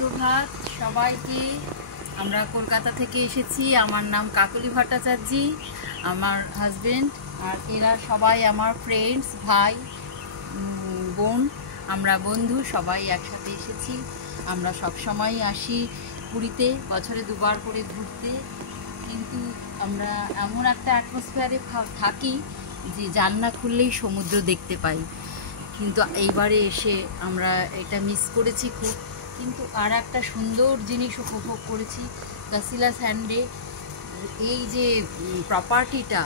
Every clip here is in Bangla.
সুপ্রভাত সবাইকে। আমরা কলকাতা থেকে এসেছি। আমার নাম কাকলি ভট্টাচার্য, আমার হাজবেন্ড, আর এরা সবাই আমার ফ্রেন্ডস, ভাই বোন, আমরা বন্ধু সবাই একসাথে এসেছি। আমরা সব সময় আসি পুরীতে, বছরে দুবার করে ঘুরতে, কিন্তু আমরা এমন একটা অ্যাটমসফিয়ারে থাকি যে জানলা খুললেই সমুদ্র দেখতে পাই, কিন্তু এইবারে এসে আমরা এটা মিস করেছি খুব। কিন্তু আর একটা সুন্দর জিনিস উপভোগ করেছি কাসিলা স্যান্ডে। এই যে প্রপার্টিটা,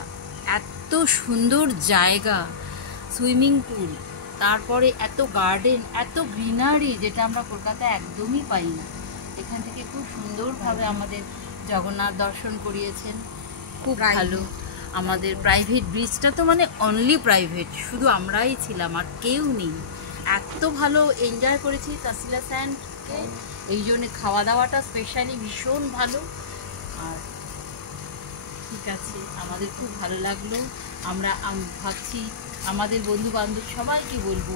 এত সুন্দর জায়গা, সুইমিং পুল, তারপরে এত গার্ডেন, এত গ্রিনারি, যেটা আমরা কলকাতায় একদমই পাই না। এখান থেকে খুব সুন্দরভাবে আমাদের জগন্নাথ দর্শন করিয়েছেন, খুব ভালো। আমাদের প্রাইভেট ব্রিজটা তো মানে অনলি প্রাইভেট, শুধু আমরাই ছিলাম আর কেউ নেই। এত ভালো এনজয় করেছি কাসিলা স্যান্ডকে, এই জন্যে খাওয়া দাওয়াটা স্পেশালি ভীষণ ভালো। আর ঠিক আছে, আমাদের খুব ভালো লাগলো। আমরা ভাবছি আমাদের বন্ধু বান্ধব সবাইকে বলবো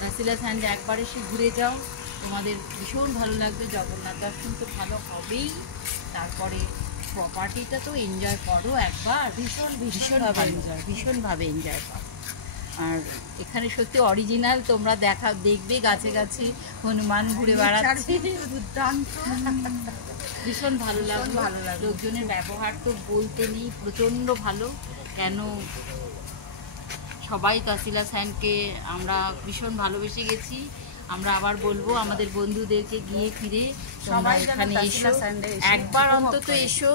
কাসিলা স্যান্ডে একবার এসে ঘুরে যাও, তোমাদের ভীষণ ভালো লাগবে। জগন্নাথ দর্শন তো ভালো হবেই, তারপরে প্রপার্টিটা তো এনজয় করো একবার, ভীষণভাবে এনজয় করো। আর এখানে সত্যি অরিজিনাল তোমরা দেখবে, গাছে গাছে হনুমান ঘুরে বেড়াচ্ছে, ভীষণ ভালো লাগলো। লোকজনের ব্যবহার তো বলতে নেই, প্রচণ্ড ভালো। কেন সবাই কাসিলা স্যান্ডকে আমরা ভীষণ ভালোবেসে গেছি। আমরা আবার বলবো আমাদের বন্ধুদেরকে গিয়ে ফিরে তোমরা এখানে এসো, একবার অন্তত এসো।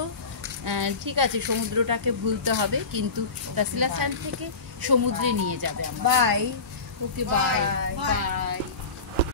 ঠিক আছে, সমুদ্রটাকে ভুলতে হবে, কিন্তু কাসিলা স্যান্ড থেকে সমুদ্রে নিয়ে যাবে। Bye, okay, bye by.